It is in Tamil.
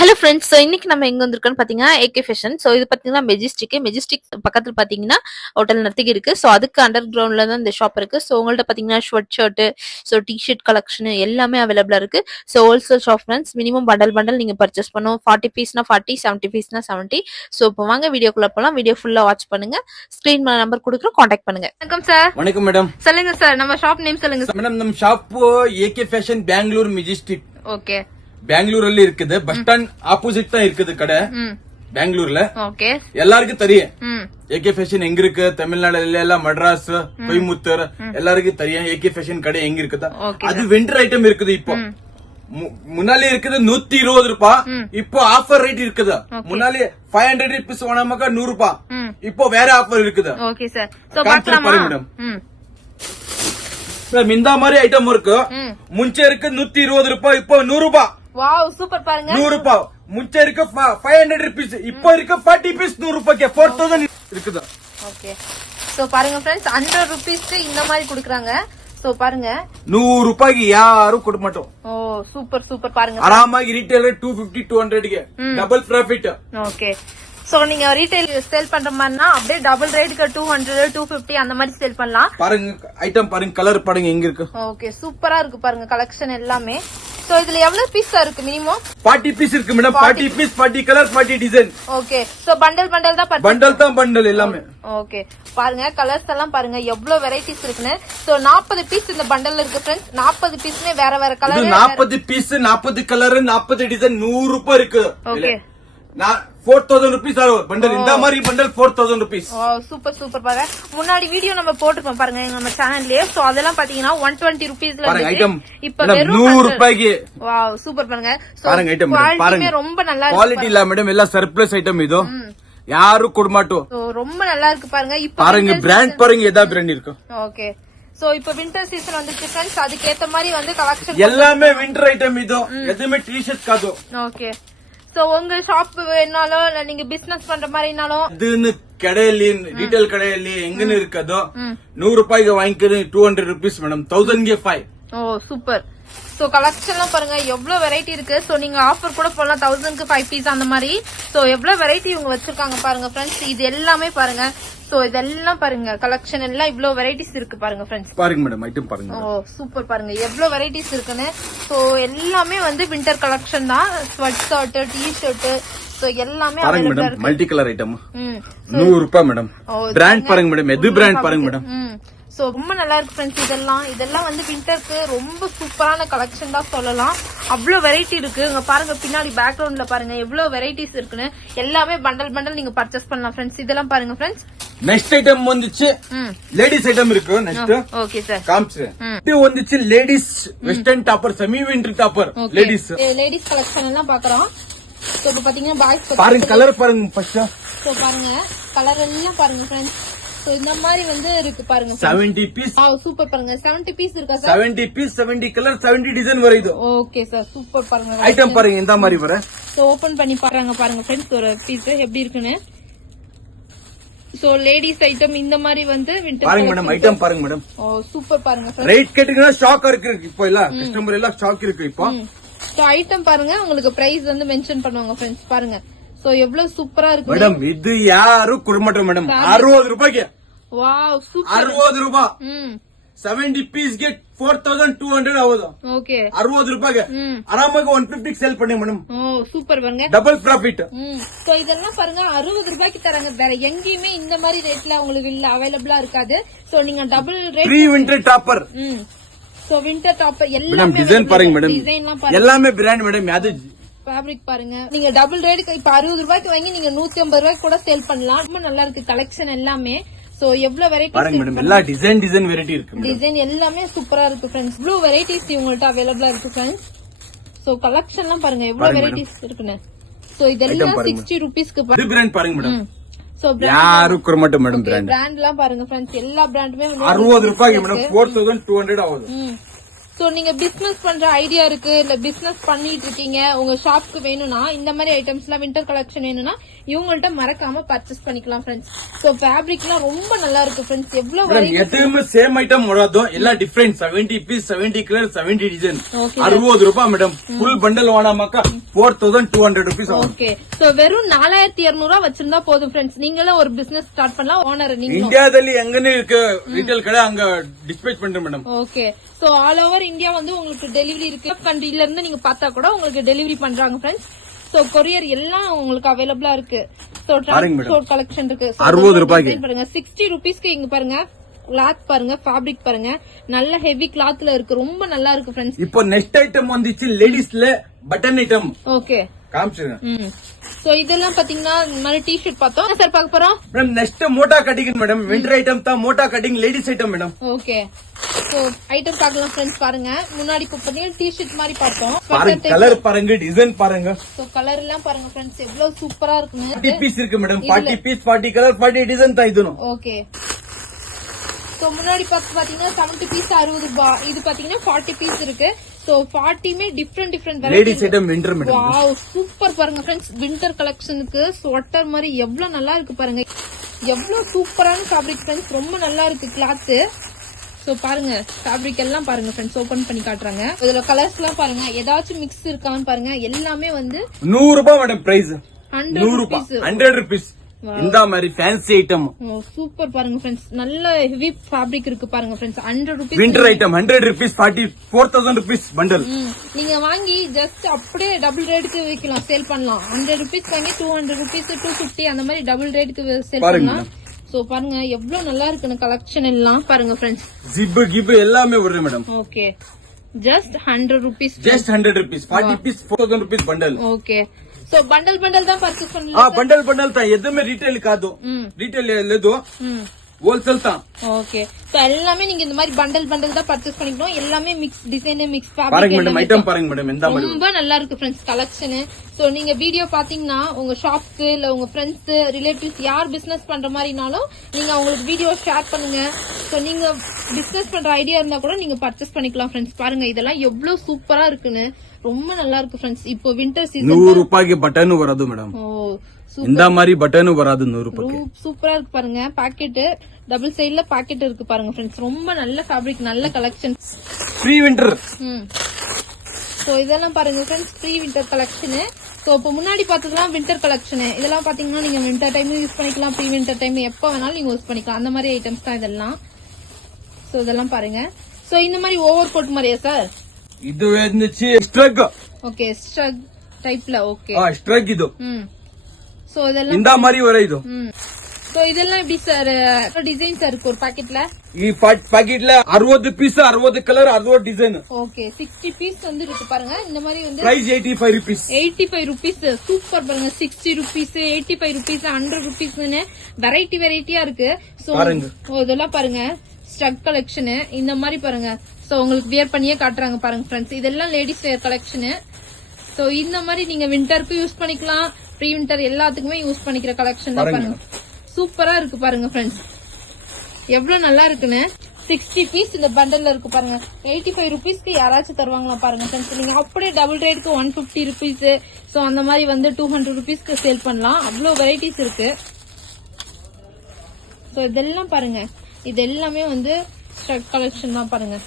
Hello friends. ஸோ இன்னைக்கு நம்ம எங்க வந்திருக்கோம்னு பார்த்தீங்கன்னா ஏகே ஃபேஷன். ஸோ இது பார்த்தீங்கன்னா மெஜிஸ்டிக் பக்கத்தில் பார்த்தீங்கன்னா ஹோட்டல் நர்த்திகி இருக்கு. ஸோ அதுக்கு அண்டர் கிரவுண்ட்ல தான் இந்த ஷாப் இருக்கு. ஸோ உங்கள்ட்ட பார்த்தீங்கன்னா sweat shirt, so T shirt collection எல்லாமே அவைலபிளா இருக்கு. So wholesale shop friends. Minimum bundle நீங்க பர்ச்சேஸ் பண்ணும். 40 பீஸ்னா 40, 70 பீஸ்னா 70. ஸோ இப்போ வாங்க வீடியோக்குள்ள போலாம். வீடியோ ஃபுல்லா வாட்ச் பண்ணுங்க. ஸ்கிரீன் நம்பர் கொடுக்குறோம், கான்டாக்ட் பண்ணுங்க. வணக்கம் சார். வணக்கம் மேடம். சொல்லுங்க சார், நம்ம ஷாப் நேம் சொல்லுங்க சார். மேடம் நம்ம shop AK fashion Bangalore Majestic. Okay, பெங்களூர்ல இருக்குது. பஸ் ஸ்டாண்ட் ஆப்போசிட் தான் இருக்குது கடை பெங்களூர்ல. ஓகே, எல்லாருக்கும் தெரியும் ஏகே ஃபேஷன் எங்க இருக்கு. தமிழ்நாடுல எல்லாம் மட்ராஸ், கோயம்புத்தூர் எல்லாருக்கும் தெரியும் ஏகே ஃபேஷன் கடை எங்க இருக்குதா. அது விண்டர் ஐட்டம் இருக்குது. இப்போ முன்னாலே இருக்குது 120 ரூபாய். இப்போ ஆஃபர் ரேட் இருக்குது. முன்னாலே 500 ருபீஸ் வாங்கினாமக்கா 100 ரூபாய். இப்போ வேற ஆஃபர் இருக்குது. Okay sir. சோ பார்க்கலாமா மேடம்? இந்த மாதிரி ஐட்டம் இருக்கு. முன்சே இருக்கு 120 ரூபாய், இப்போ 100 ரூபாய். வாவ், சூப்பர் பாருங்க. 100 ரூபாய். முன்சே இருக்கு 500 ருபீஸ், இப்போ இருக்கு 40 பீஸ் 100 ரூபாய்க்கு 4000 இருக்குது. ஓகே, சோ பாருங்க फ्रेंड्स, 100 ரூபீஸ்க்கு இந்த மாதிரி குடுக்குறாங்க. சோ பாருங்க 100 ரூபாய்க்கு யாரும் கொடுக்க மாட்டோம். ஓ சூப்பர் சூப்பர் பாருங்க. ஆராமாகி retailer 250 200 double profit. Okay, so நீங்க ரீட்டைல் சேல் பண்ற மாதிரினா அப்படியே டபுள் ரேட்டுக்கு 200 250 அந்த மாதிரி சேல் பண்ணலாம். பாருங்க ஐட்டம் பாருங்க, கலர் பாருங்க எங்க இருக்கு. ஓகே, சூப்பரா இருக்கு பாருங்க கலெக்ஷன் எல்லாமே. சோ இதுல எவ்வளவு பீஸ் இருக்கு? மினிமம் 40 பீஸ் இருக்கு madam. 40 piece, 40 colour, 40 design. Okay, so bundle தான் பண்டல் தான் பண்டல் எல்லாமே. ஓகே, பாருங்க கலர்ஸ் எல்லாம் பாருங்க எவ்வளவு வெரைட்டிஸ் இருக்குன்னு. சோ 40 பீஸ் இந்த பண்டல்ல இருக்கு फ्रेंड्स. 40 பீஸ்மே வேற கலர். 40 பீஸ், 40 கலர், 40 டிசைன், 100 ரூபாய் இருக்கு. Okay, 4000 rupees bundle. இந்த மாதிரி பண்டல் 4000 ருபீஸ். சூப்பர் சூப்பர் பாருங்க. முன்னாடி வீடியோ நம்ம போட்டுருக்கோம் பாருங்க நம்ம சேனல்லே. சோ அதெல்லாம் பாத்தீங்கன்னா 120 ருபீஸ்ல பாருங்க ஐட்டம். இப்ப வெறும் 100 ரூபாய்க்கு. வாவ், சூப்பர் பாருங்க. பாருங்க ஐட்டம் பாருங்க, ரொம்ப நல்லா இருக்கு. குவாலிட்டி இல்ல மேடம், எல்லாம் சர்ப்ளஸ் ஐட்டம். இது யாரும் கொடுக்க மாட்டோம். ரொம்ப நல்லா இருக்கு பாருங்க. இப்ப பாருங்க பிராண்ட் பாருங்க, எதா பிராண்ட் இருக்கு. ஓகே, சோ இப்ப வின்டர் சீசன் வந்துச்சு फ्रेंड्स. அதுக்கு ஏத்த மாதிரி வந்து கலெக்ஷன் எல்லாமே வின்டர் ஐட்டம். இது எதுமே டி-ஷர்ட் காது. ஓகே, சோ உங்க ஷாப் வேணாலும் நீங்க பிசினஸ் பண்ற மாதிரினாலும் இதுன்னு கடையில ரீட்டைல் கடையில எங்கன்னு இருக்கதோ 100 ரூபாய்க்கு வாங்கிக்கிறது 200 ருபீஸ் மேடம். 1000 5. ஓ சூப்பர். சோ கலெக்ஷன் எல்லாம் பாருங்க எவ்வளவு வெரைட்டி இருக்கு. சோ நீங்க ஆஃபர் கூட போடலாம் 1000க்கு 5 பீஸ் அந்த மாதிரி. சோ எவ்வளவு வெரைட்டி இவங்க வச்சிருக்காங்க பாருங்க फ्रेंड्स. இது எல்லாமே பாருங்க. சோ இதெல்லாம் பாருங்க கலெக்ஷன் எல்லாம் இவ்ளோ வெரைட்டிஸ் இருக்கு பாருங்க फ्रेंड्स. பாருங்க மேடம் ஐட்டம் பாருங்க. ஓ சூப்பர் பாருங்க எவ்வளவு வெரைட்டிஸ் இருக்குன்னு. சோ எல்லாமே வந்து வின்டர் கலெக்ஷன் தான். ஸ்வெட் ஷர்ட், டி-ஷர்ட், சோ எல்லாமே பாருங்க மேடம். மல்டி கலர் ஐட்டம் 100 ரூபாய் மேடம். பிராண்ட் பாருங்க மேடம், எது பிராண்ட் பாருங்க மேடம். சோ ரொம்ப நல்லா இருக்கு फ्रेंड्स. இதெல்லாம் வந்து வின்டருக்கு ரொம்ப சூப்பரான கலெக்ஷன் தான் சொல்லலாம். அவ்வளவு வெரைட்டி இருக்கு. இங்க பாருங்க பின்னாடி பேக்ரவுண்ட்ல பாருங்க எவ்வளவு வெரைட்டிஸ் இருக்குன்னு. எல்லாமே பண்டல் நீங்க பர்ச்சேஸ் பண்ணலாம் फ्रेंड्स. இதெல்லாம் பாருங்க फ्रेंड्स. நெக்ஸ்ட் ஐட்டம் வந்துச்சு லேடிஸ் ஐட்டம் இருக்கு. Next okay sir comes. இது வந்துச்சு ladies western topper, semi winter topper. Ladies collection எல்லாம் பாக்குறோம். சோ இப்ப பாத்தீங்கன்னா பாய்ஸ் பாருங்க கலர் பாருங்க ஃபர்ஸ்ட். சோ பாருங்க கலர் எல்லாம் பாருங்க फ्रेंड्स. சோ இந்த மாதிரி வந்து இருக்கு பாருங்க. 70 பீஸ். சூப்பர் பாருங்க. 70 பீஸ் இருக்கா சார்? 70 பீஸ், 70 கலர், 70 டிசைன் வருது. ஓகே சார், சூப்பர் பாருங்க. ஐட்டம் பாருங்க இந்த மாதிரி வர. சோ ஓபன் பண்ணி பாருங்க फ्रेंड्स ஒரு பீஸ் எப்படி இருக்குன்னு. சோ லேடிஸ் ஐட்டம் இந்த மாதிரி வந்து வின்டர் பாருங்க மேடம். ஐட்டம் பாருங்க மேடம். ஓ சூப்பர் பாருங்க फ्रेंड्स. ரேட் கேட்டிங்கனா ஸ்டாக் இருக்கு. இப்போ இல்ல கஸ்டமர் எல்லாம் ஸ்டாக் இருக்கு இப்போ. சோ ஐட்டம் பாருங்க, உங்களுக்கு பிரைஸ் வந்து மென்ஷன் பண்ணுவாங்க फ्रेंड्स. பாருங்க சோ எவ்வளவு சூப்பரா இருக்கு மேடம். இது யாரும் குடும்பட்டும் மேடம். 60 ரூபாய்க்கு. Wow super. 60 ரூபாய். 70 பீஸ் கெட் 4200 ஆகுது. ஓகே, 60 ரூபாய்க்கு ஆராமாக 150 சேல் பண்ணி மேடம். ஓ சூப்பர் பாருங்க, டபுள் ப்ராஃபிட். சோ இதெல்லாம் பாருங்க 60 ரூபாய்க்கு தராங்க. வேற எங்கேயுமே இந்த மாதிரி ரேட்ல உங்களுக்கு இல்ல, அவைலபிளா இருக்காது. சோ நீங்க double rate. Pre winter topper. So winter topper எல்லாமே டிசைன் பாருங்க மேடம். எல்லாமே பிராண்ட் மேடம். அது ஃபேப்ரிக் பாருங்க. நீங்க டபுள் ரேட்டுக்கு இப்ப 60 ரூபாய்க்கு வாங்கி நீங்க 150 ரூபாய்க்கு கூட சேல் பண்ணலாம். ரொம்ப நல்லா இருக்கு கலெக்ஷன் எல்லாமே. சோ எவ்வளவு வெரைட்டி பாருங்க மேடம். எல்லா டிசைன் வெரைட்டி இருக்கு. டிசைன் எல்லாமே சூப்பரா இருக்கு फ्रेंड्स. ப்ளூ வெரைட்டிஸ் இவங்கள்ட்ட அவைலபிளா இருக்கு फ्रेंड्स. சோ கலெக்ஷன் எல்லாம் பாருங்க எவ்வளவு வெரைட்டிஸ் இருக்குன்னு. சோ இதெல்லாம் 60 ரூபீஸ்க்கு பிராண்ட் பாருங்க மேடம். சோ யாரும் குறமாட்ட மேடம். பிராண்ட் எல்லாம் பாருங்க फ्रेंड्स. எல்லா பிராண்டுமே 60 ரூபாய்க்கு மேடம். 4200 ஆகுது. சோ நீங்க பிசினஸ் பண்ற ஐடியா இருக்கு இல்ல பிசினஸ் பண்ணிட்டு இருக்கீங்க உங்க ஷாப்க்கு வேணும்னா இந்த மாதிரி ஐட்டம்ஸ் எல்லாம் வின்டர் கலெக்ஷன் வேணும்னா இவங்கள்ட்ட மறக்காம பர்ச்சேஸ் பண்ணிக்கலாம் ஃப்ரெண்ட்ஸ். சோ ஃபேப்ரிக் எல்லாம் ரொம்ப நல்லா இருக்கு ஃப்ரெண்ட்ஸ். எவ்வளவு எதுவுமே சேம் ஐட்டம் வராதோ எல்லாம் டிஃபரெண்ட் 70 பீஸ் 70 கலர் 70 டிசைன் 60 ரூபாய் மேடம். ஃபுல் பண்டல் வாடாமாக்கா 4200 rupees. ஓகே சோ வெறும் 4200 வச்சிருந்தா போதும் ஃப்ரெண்ட்ஸ். நீங்களும் ஒரு பிசினஸ் ஸ்டார்ட் பண்ணலாம். ஓனர் நீங்க இந்தியாದಲ್ಲಿ எங்கன்னு இருக்கு ரீட்டைல் கடை அங்க டிஸ்பேச் பண்றேன் madam. Okay so all over India வந்து உங்களுக்கு டெலிவரி இருக்கு. கண்ட்ரில இருந்து நீங்க பார்த்தா கூட உங்களுக்கு டெலிவரி பண்றாங்க ஃப்ரெண்ட்ஸ். சோ கொரியர் எல்லாம் உங்களுக்கு அவைலபிளா இருக்கு. சோ டிரான்ஸ்போர்ட் கலெக்ஷன் இருக்கு. 60 ரூபாய்க்கு பாருங்க 60 rupeesக்கு இங்க பாருங்க கிளாத் பாருங்க ஃபேப்ரிக் பாருங்க நல்ல ஹெவி கிளாத்ல இருக்கு. ரொம்ப நல்லா இருக்கு ஃப்ரெண்ட்ஸ். இப்போ நெக்ஸ்ட் ஐட்டம் வந்துச்சு லேடிஸ்ல பட்டன் ஐட்டம். ஓகே காமிச்சிருங்க. சோ இதெல்லாம் பாத்தீங்கன்னா இந்த மாதிரி டி-ஷர்ட் பார்த்தோம். சார் பார்க்க போறோம் மேடம் நெக்ஸ்ட் மோட்டா கட்டிங் மேடம். வின்டர் ஐட்டம் தான் மோட்டா cutting ladies item madam. Okay so item பார்க்கலாம் ஃப்ரெண்ட்ஸ். பாருங்க முன்னாடி பாத்தீங்கன்னா டி-ஷர்ட் மாதிரி பார்த்தோம். பாருங்க கலர் பாருங்க டிசைன் பாருங்க. சோ கலர் எல்லாம் பாருங்க ஃப்ரெண்ட்ஸ் எவ்வளவு சூப்பரா இருக்குன்னு. 40 பீஸ் இருக்கு மேடம். 40 பீஸ் 40 கலர் 40 டிசைன் தான் இதுனோ. ஓகே சோ முன்னாடி பாத்தீங்கன்னா 70 பீஸ் 60 ரூபாய். இது பாத்தீங்கன்னா 40 பீஸ் இருக்கு. சோ 40மே different ladies item winter madam. Wow super பாருங்க ஃப்ரெண்ட்ஸ். வின்டர் கலெக்ஷனுக்கு ஸ்வெட்டர் மாதிரி எவ்வளவு நல்லா இருக்கு பாருங்க. எவ்வளவு சூப்பரான ஃபேப்ரிக் ஃப்ரெண்ட்ஸ். ரொம்ப நல்லா இருக்கு கிளாத். சோ பாருங்க ஃபேப்ரிக் எல்லாம் பாருங்க ஃப்ரெண்ட்ஸ் ஓபன் பண்ணி காட்டுறாங்க. இதுல கலர்ஸ் எல்லாம் பாருங்க ஏதாச்சும் மிக்ஸ் இருக்கான்னு பாருங்க. எல்லாமே வந்து 100 ரூபாய் மேடம் பிரைஸ். 100 ரூபாய் 100 rupees. இந்த மாதிரி ஃபேன்சி ஐட்டம் சூப்பர் பாருங்க ஃப்ரெண்ட்ஸ். நல்ல ஹெவி ஃபேப்ரிக் இருக்கு பாருங்க friends. 100 rupees winter item 100 rupees 4000 rupees bundle. நீங்க வாங்கி ஜஸ்ட் அப்படியே டபுள் ரேட்டுக்கு விக்கலாம் சேல் பண்ணலாம். 100 rupees வாங்கி 200 rupees 250 அந்த மாதிரி டபுள் ரேட்டுக்கு சேல் பண்ணலாம். சோ பாருங்க எவ்வளவு நல்லா இருக்குன்னு கலெக்ஷன் எல்லாம் பாருங்க ஃப்ரெண்ட்ஸ். ஜிப் கிப் எல்லாமே வருது madam. Okay just 100 rupees. Just 100 rupees 40 பீஸ் 4000 rupees பண்டல். ఓకే సో బండల్ தான் పర్చేస్ பண்ணலாம். బండల్ తా ఎదమే రీటైల్ కాదు. రీటైల్ లేదు ஹோல்சேல் தான். ஓகே சோ எல்லாமே நீங்க இந்த மாதிரி பண்டல் தான் பர்ச்சேஸ் பண்ணிக்கணும். எல்லாமே மிக்ஸ் டிசைன் மிக்ஸ் பாருங்க ஃபேப்ரிக் மேடம் ஐட்டம் பாருங்க மேடம் எந்த மாதிரி ரொம்ப நல்லா இருக்கு ஃப்ரெண்ட்ஸ் கலெக்ஷன். சோ நீங்க வீடியோ பாத்தீங்கன்னா உங்க ஷாப்க்கு இல்ல உங்க ஃப்ரெண்ட்ஸ் ரிலேட்டிவ்ஸ் யார் பிசினஸ் பண்ற மாதிரினாலும் நீங்க அவங்களுக்கு வீடியோ ஷேர் பண்ணுங்க. சோ நீங்க பிசினஸ் பண்ற ஐடியா இருந்தா கூட நீங்க பர்ச்சேஸ் பண்ணிக்கலாம் ஃப்ரெண்ட்ஸ். பாருங்க இதெல்லாம் எவ்வளவு சூப்பரா இருக்குன்னு. ரொம்ப நல்லா இருக்கு ஃப்ரெண்ட்ஸ். இப்போ வின்டர் சீசன் 100 ரூபாய்க்கு பட்டன் வராது மேடம். இந்த மாதிரி பட்டன் வராது 100 ரூபாய்க்கு. சூப்பரா இருக்கு பாருங்க. பாக்கெட் டபுள் சைடுல பாக்கெட் இருக்கு பாருங்க ஃப்ரெண்ட்ஸ். ரொம்ப நல்ல ஃபேப்ரிக் நல்ல கலெக்ஷன். Free winter. சோ இதெல்லாம் பாருங்க friends free winter collection. So இப்போ முன்னாடி பார்த்ததுலாம் வின்டர் கலெக்ஷன். இதெல்லாம் பாத்தீங்கன்னா நீங்க வின்டர் டைம் யூஸ் பண்ணிக்கலாம். ப்ரீ வின்டர் டைம் எப்ப வேணாலும் நீங்க யூஸ் பண்ணிக்கலாம். அந்த மாதிரி ஐட்டம்ஸ் தான் இதெல்லாம். சோ இதெல்லாம் பாருங்க. சோ இந்த மாதிரி ஓவர் கோட் மாதிரியா சார்? இது வந்துச்சு ஸ்ட்ரக். ஓகே ஸ்ட்ரக் டைப்ல. ஓகே ஸ்ட்ரக் இது. சோ இதெல்லாம் இந்த மாதிரி வர இது. சோ இதெல்லாம் எப்படி சார் டிசைன்ஸ் இருக்கு ஒரு பாக்கெட்ல? ಈ பாக்கெட்ல 60 piece 60 colour 60 design. Okay 60 piece வந்து இருக்கு பாருங்க. இந்த மாதிரி வந்து பிரைஸ் 85 rupees. 85 rupees சூப்பர் பாருங்க. 60 rupees 85 rupees 100 rupees ன்னு வெரைட்டியா இருக்கு. சோ இதெல்லாம் பாருங்க ஸ்ட்ரக் கலெக்ஷன் இந்த மாதிரி பாருங்க. சோ உங்களுக்கு வியர் பண்ணியே காட்டுறாங்க பாருங்க ஃப்ரெண்ட்ஸ். இதெல்லாம் லேடிஸ் வேர் கலெக்ஷன். சோ இந்த மாதிரி நீங்க வின்டருக்கு யூஸ் பண்ணிக்கலாம். ப்ரீ வின்டர் எல்லாத்துக்குமே யூஸ் பண்ணிக்கிற கலெக்ஷன் தான் பாருங்க. சூப்பரா இருக்கு பாருங்க ஃப்ரெண்ட்ஸ். எவ்வளவு நல்லா இருக்குன்னு. 60 பீஸ் இந்த பண்டல்ல இருக்கு பாருங்க. 85 rupeesக்கு யாராச்சும் தருவாங்களா பாருங்க ஃப்ரெண்ட்ஸ். நீங்க அப்படியே டபுள் ரேட்க்கு 150 rupees சோ அந்த மாதிரி வந்து 200 rupeesக்கு சேல் பண்ணலாம். அவ்வளவு வெரைட்டிஸ் இருக்கு. சோ இதெல்லாம் பாருங்க. இது எல்லாமே வந்து ஸ்ட்ரக் கலெக்ஷன் தான் பாருங்க.